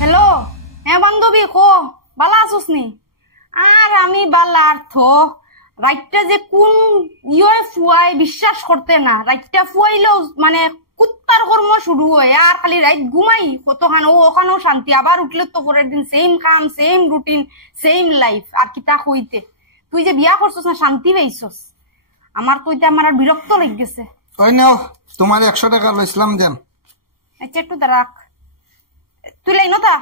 Hello, হ্যাঁ বান্ধবী কো বালা আছোস নি? আর আমি বালা আর থো রাইটটা যে কোন ফুয়াই বিশ্বাস করতে না, রাইটটা ফুয়াইলেও মানে কুত্তার কর্ম শুরু হয় আর খালি রাইট ঘুমাই কতখান ওখানেও শান্তি, আবার উঠলে তো পরের দিন সেম কাম সেম রুটিন সেম লাইফ। আর কিতা কইতে তুই যে বিয়া করছস না শান্তি পাইছস, আমার তো আমার আর বিরক্ত লেগে গেছে। ওই নাও তোমার 100 টাকা লইছিলাম দেন। আচ্ছা একটু দাঁড়াক, তুই লাইন তা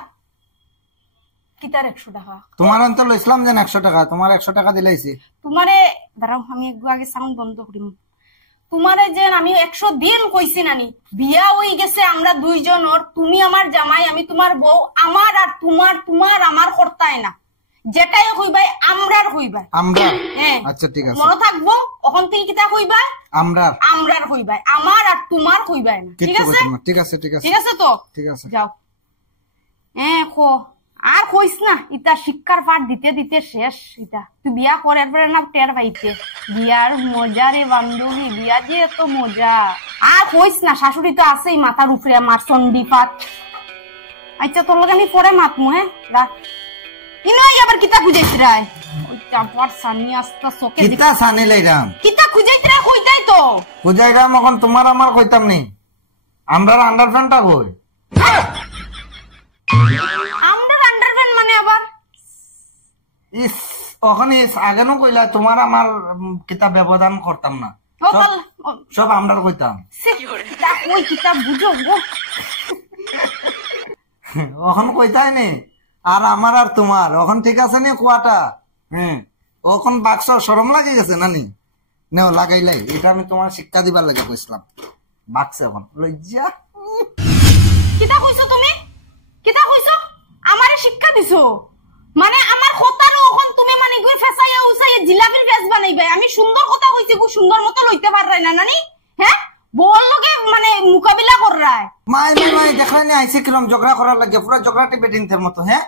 কিতার 100 টাকা তোমার অন্তর লইছিলাম দেন 100 টাকা, তোমার 100 টাকা দিলাইছি। তোমারে দাঁড়াও আমি একটু আগে সাউন্ড বন্ধ করিম। তোমারে যে আমি 100 দিন কইছি নানি বিয়া হয়ে গেছে আমরা দুইজন, ওর তুমি আমার জামাই আমি তোমার বউ, আমার আর তোমার তোমার আমার করতাই না, যেটাই হইবাই আমরার হইবাই। আমরা? হ্যাঁ আচ্ছা ঠিক আছে, মনে থাকবো ওখান থেকে কিতা হইবাই আমরার আমরার হইবাই, আমার আর তোমার হইবাই না। ঠিক আছে ঠিক আছে ঠিক আছে ঠিক আছে তো ঠিক আছে যাও। হ্যাঁ খো আর কইস না, ইতা শিক্ষার পাঠ দিতে দিতে শেষ। ইতা তুই বিয়া করার পরে না টের পাইতে বিয়ার মজা রে বান্ধবী, বিয়া যে এত মজা। আর কইস না, শাশুড়ি তো আছেই মাথার উপরে আমার চন্ডি পাঠ। আচ্ছা তোর লগে আমি পরে মাতমু, হ্যাঁ রাখ। ইনাই আবার কিতা খুঁজাইছ রায় ওইটা পর সানি আস্তা চোখে কিতা সানি লাইরাম, কিতা খুঁজাইছ রায় কইতাই তো বুঝাইরাম। এখন তোমার আমার কইতাম নি, আমরার আন্ডারপ্যান্টটা কই? আমরার আন্ডারপ্যান্ট মানে আবার ইস ওখানে আগেনো কইলা তোমার আমার কিতা ব্যবধান করতাম না, সব আমরার কইতাম। ওই কিতা বুঝো গো ওখান কইতাই নি আর আমার আর তোমার ওখান ঠিক আছে নি কুয়াটা? হ্যাঁ ওখান বাক্স সরম লাগে গেছে নানি, নেও লাগাইলাই। এটা আমি তোমার শিক্ষা দিবার লাগে কইছিলাম। বাক্স এখন লজ্জা। কিতা কইছো তুমি? কিতা কইছো? আমারে শিক্ষা দিছো মানে আমার কথানো ওখান তুমি মানে গুই ফেসাইয়া উসাইয়া জিলাপির ফেস বানাইবে। আমি সুন্দর কথা কইছি, খুব সুন্দর মতো লইতে পাররাই না নানি, হ্যাঁ বল লগে মানে মোকাবিলা কররাই। মাই মাই মাই দেখলাই নি আইসি কিরম ঝগড়া করার লাগে, পুরো ঝগড়াটি বেটিনদের মতো। হ্যাঁ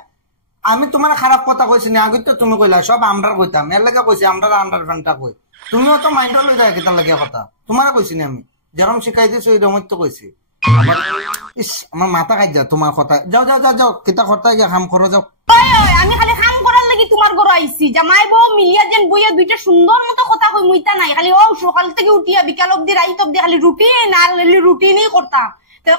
আমি তোমার খারাপ কথা কইছি না, আগে তো তুমি কইলা সব আমরার কইতাম, এর লাগে কইছি আমরার আন্ডারপ্যান্টটা কই। তুমিও তো মাইন্ড লই যায় কিতার লাগে কথা, তোমারে কইছি না আমি যেরকম শিখাই দিছি ওই রকম তো কইছি। ইস আমার মাথা খাই যা তোমার কথা। যাও যাও যাও যাও কিতা করতে গিয়ে কাম করো যাও। আমি খালি কাম করার লাগি তোমার ঘর আইছি, জামাই বউ মিলিয়া যেন বইয়া দুইটা সুন্দর মতো কথা কই মুইতা নাই। খালি ও সকাল থেকে উঠিয়া বিকাল অব্দি রাইত অব্দি খালি রুটিন আর রুটিনই করতাম।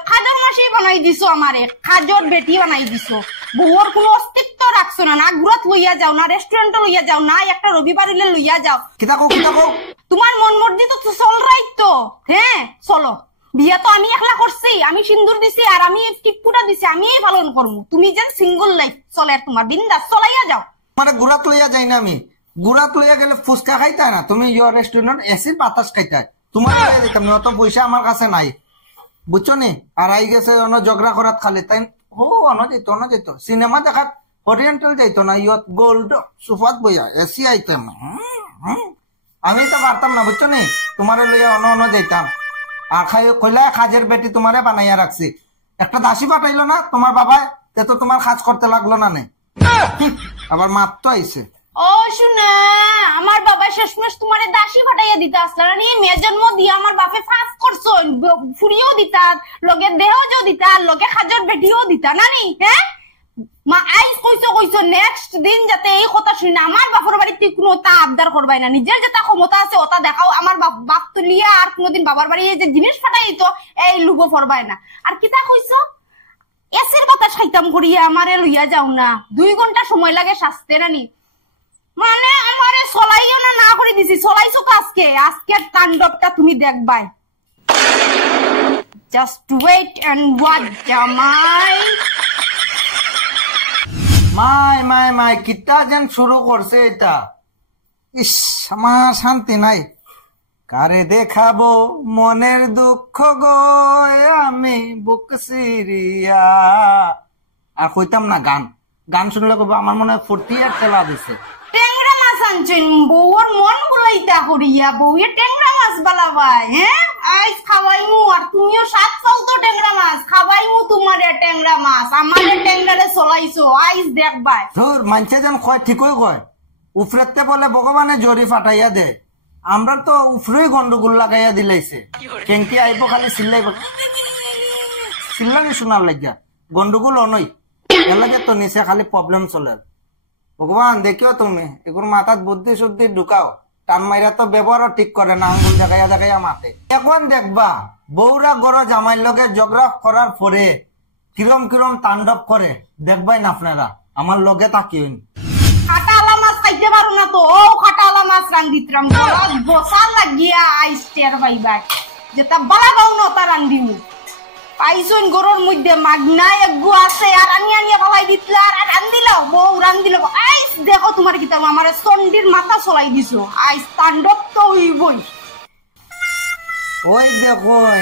খাজর মাসি বানাই দিছো, আমারে খাজর বেটি বানাই দিছো। বউর কোনো অস্তিত্ব রাখছো না, না ঘুরাত লইয়া যাও, না রেস্টুরেন্টে লইয়া যাও, না একটা রবিবার হইলে লইয়া যাও। কিতা কও কিতা কও? তোমার মন মর্জি তো চল রাইত তো। হ্যাঁ চলো, বিয়া তো আমি একলা করছি, আমি সিন্দুর দিছি আর আমি টিপুটা দিছি, আমি পালন করবো। তুমি যেন সিঙ্গল লাইফ চলে তোমার বিন্দাস চলাইয়া যাও। মানে গুড়াত লইয়া যাই না আমি, গুড়াত লইয়া গেলে ফুচকা খাইতাই না, তুমি ইয়োর রেস্টুরেন্ট এসির বাতাস খাইতাই। তোমার দেখতাম অত পয়সা আমার কাছে নাই, বুঝছো নি? আর আই গেছে অন ঝগড়া করাত খালি তাই ও অন যেত অন যেত সিনেমা দেখাত ওরিয়েন্টাল যাইতো না, ইয়ত গোল্ড সুফাত বইয়া এসি আইতাম। আমি তো পারতাম না, বুঝছো নি? তোমারে লইয়া অন অন যাইতাম। আর খাই কইলা খাজের বেটি তোমারে বানাইয়া রাখছি, একটা দাসী পাঠাইলো না তোমার বাবায়, তে তো তোমার কাজ করতে লাগলো না নে, আবার মাপ তো আইছে। ও শুনে আমার বাবা শেষমেশ তোমারে দাসী ফাটাইয়া দিতে আসলো না, মেয়ে জন্ম দিয়ে আমার বাপে ফাঁস করছো, ফুরিও দিতা লগে দেহও দিতা লগে খাজর বেটিও দিতা নানি। হ্যাঁ মা আইস কইছো কইছো নেক্সট দিন যাতে এই কথা শুনি না আমার বাপের বাড়িতে কোনো তা আবদার করবাই না, নিজের যেটা ক্ষমতা আছে ওটা দেখাও। আমার বাপ তুলিয়া আর কোনোদিন বাবার বাড়ি যে জিনিস ফাটাই তো এই লুগো ফরবাই না। আর কিতা কইছো এসির বাতাস খাইতাম করিয়া আমারে লইয়া যাও না, 2 ঘন্টা সময় লাগে সাজতে নানি। মানে আমারে চলাইও না না করে দিছি, চলাইছো তো আজকে, আজকের তাণ্ডবটা তুমি দেখবাই। জাস্ট ওয়েট এন্ড ওয়াচ জামাই। মাই মাই মাই কিতা যেন শুরু করছে এটা। ইস আমার শান্তি নাই, কারে দেখাবো মনের দুঃখ গো আমি বুক সিরিয়া। আর কইতাম না গান, গান শুনলে কব আমার মনে হয় 48 তেলা দিছে। টেংরা মাছ আনছেন বউর মন গুলাইতা করিয়া, বউয়ে টেংরা মাছ বালাবাই। হ্যাঁ আইস খাওয়াইমু, আর তুমিও সাত চাও তো টেংরা মাছ খাওয়াইমু তোমারে টেংরা মাছ, আমারে টেংরারে চলাইছো আইস দেখবাই। ধুর মানছে যেন কয় ঠিকই কয়, উফরেতে বলে ভগবানে জরি ফাটাইয়া দে, আমরা তো উফরেই গন্ডগোল লাগাইয়া দিলাইছে। কেঙ্কি আইব খালি চিল্লাইব, চিল্লানি শোনার লাগিয়া গন্ডগোল অনই। এর লাগে তো নিচে খালি প্রবলেম চলে। ভগবান দেখিও তুমি এগুর মাথাত বুদ্ধি শুদ্ধি ঢুকাও, টান মাইরা তো ব্যবহারও ঠিক করে না, আঙ্গুল জাগাইয়া জাগাইয়া মাতে। এখন দেখবা বউরা গড় জামাইর লগে ঝগড়া করার পরে কিরম কিরম তাণ্ডব করে, দেখবাই না আপনারা, আমার লগে তাকিয়েন। কাটালা মাছ খাইতে পারো না তো, ও কাটালা মাছ রান্দিতরাম বসার লাগিয়া আইস্টের পাইবাই, যেটা বালা পাও না তা রান্দিমু। পাইছুন গরুর মধ্যে মাগনা একগু আছে, আর আনিয়া আনিয়া ফালাই দিতলা, আর রান্দিলাও বউ রান্দিল। আইস দেখো তোমার কি তাম আমার চন্ডির মাথা চলাই দিছো, আইস তাণ্ডব তো হইবই। ওই দেখুন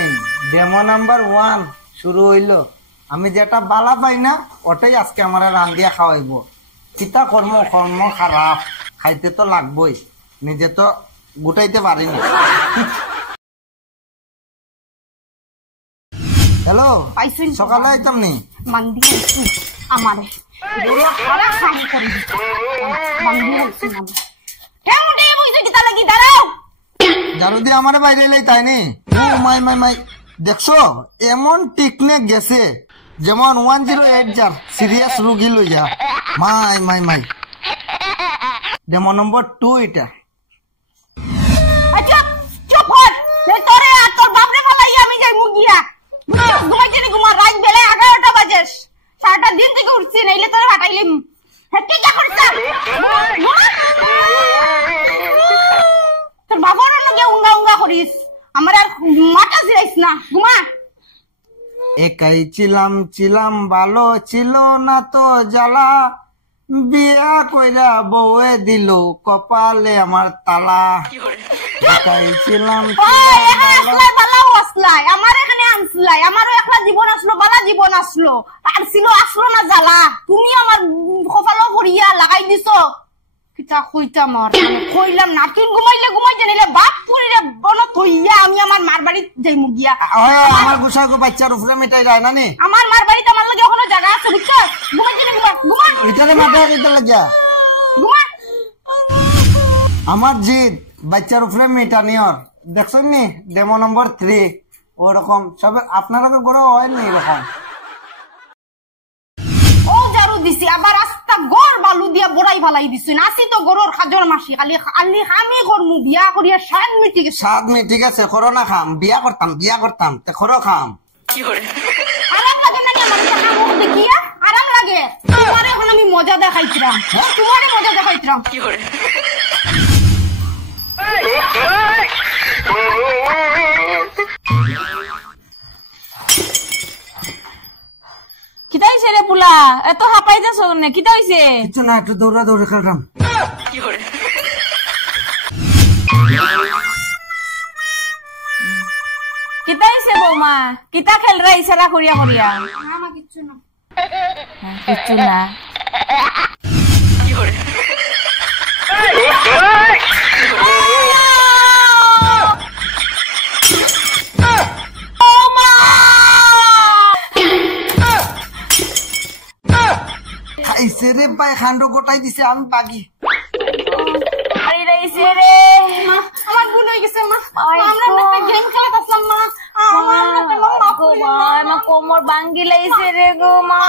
ডেমো নাম্বার 1 শুরু হইলো। আমি যেটা বালা পাই না ওটাই আজকে আমার রান্দিয়া খাওয়াইব। কিতা কর্ম কর্ম খারাপ, খাইতে তো লাগবই, নিজে তো গুটাইতে পারিনি। হ্যালো পাইছুন সকালে আইতাম নি মান্দি আইছু আমারে দেয়া খারা খাই করে দিছো, মান্দি আইছু না কেমনে বুঝতে কিতা লাগি দাঁড়াও। ঝাড়ু দিয়ে আমারে বাইরে এলাই তাই নি। ও মাই মাই মাই, দেখছো এমন টেকনিক গেছে যেমন 108 যার সিরিয়াস রোগী লইয়া। মাই মাই মাই, ডেমো নম্বর 2 এটা। আচ্ছা চুপ হট, তোরে আর তোর বাপরে ফালাই আমি যাই মুগিয়া ঘুমাইতে নি। ঘুমা রাত বেলা 11টা বাজে, সারাটা দিন থেকে উঠছি, নাইলে তোরে হাঁটাইলিম। হেতে কি করছ তোর বাবার লগে উঙ্গা উঙ্গা করিস, আমার আর মাথা জিরাইস না। ঘুমা। একাই ছিলাম ছিলাম ভালো ছিল না তো জ্বালা, বিয়া কইরা বউয়ে দিল কপালে আমার তালা। একাই ছিলাম আমার এখানে আনসলাই, আমারও একলা জীবন আসলো, বালা জীবন আসলো, আর ছিল আসলো না জ্বালা। তুমি আমার কপালও করিয়া লাগাই দিছো। কিতা কইতাম আর কইলাম না, তুই ঘুমাইলে ঘুমাইতে নিলে বাপ পুরিরে বন থইয়া আমি আমার মার বাড়ি যাইমু গিয়া। আমার গুছাগো বাচ্চার উপরে মিটাই যায় না নি। আমার মার বাড়িতে আমার লগে এখনো জায়গা আছে, বুঝছো? ঘুমাইতে নি, ঘুমা ঘুমা এটারে মাথা কইতে লাগিয়া ঘুমা। আমার জিদ বাচ্চার উপরে মিটানিয়র, দেখছেন নি ডেমো নম্বর 3 ওরকম সব আপনারা তো কোনো হয়নি এরকম। ও জারু দিছি আবার রাস্তা গড় বালু দিয়া বড়াই ফালাই দিছি, আসি তো গরুর খাজর মাসি, খালি খালি আমি করমু বিয়া করিয়া 7 মিনিট। 7 মিনিট ঠিক আছে, করো না খাম, বিয়া করতাম তে করো খাম। আরাম লাগে না আমার কাম দেখিয়া? আরাম লাগে? তোমার এখন আমি মজা দেখাইছিলাম, তোমারে মজা দেখাইছিলাম। কিতা হইছে রে পুলা, এত হাঁপাই যাস না, কিতা হইছে? কিছু না, একটু দৌড়া দৌড়ে খেলতাম। কিতা হইছে বৌমা, কিতা খেল রে ইশারা করিয়া করিয়া? আমার কিচ্ছু না। কিচ্ছু না। খাইছে রে ভাই, খান্ড গোটাই দিছে, আমি বাগি। আরে রইছে রে মা, আমার ভুল হয়ে গেছে মা, আমরা একটা গেম খেলা করলাম মা, আমার মা কোমর ভাঙ্গি লাইছে রে গো মা,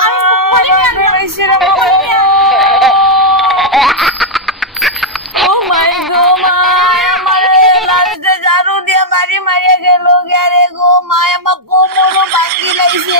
রইছে রে ও মাই গো মা, আমার লালতে জারু দিয়া মারি মারিয়া গেল গে রে গো মা, আমার কোমর ভাঙ্গি লাইছে।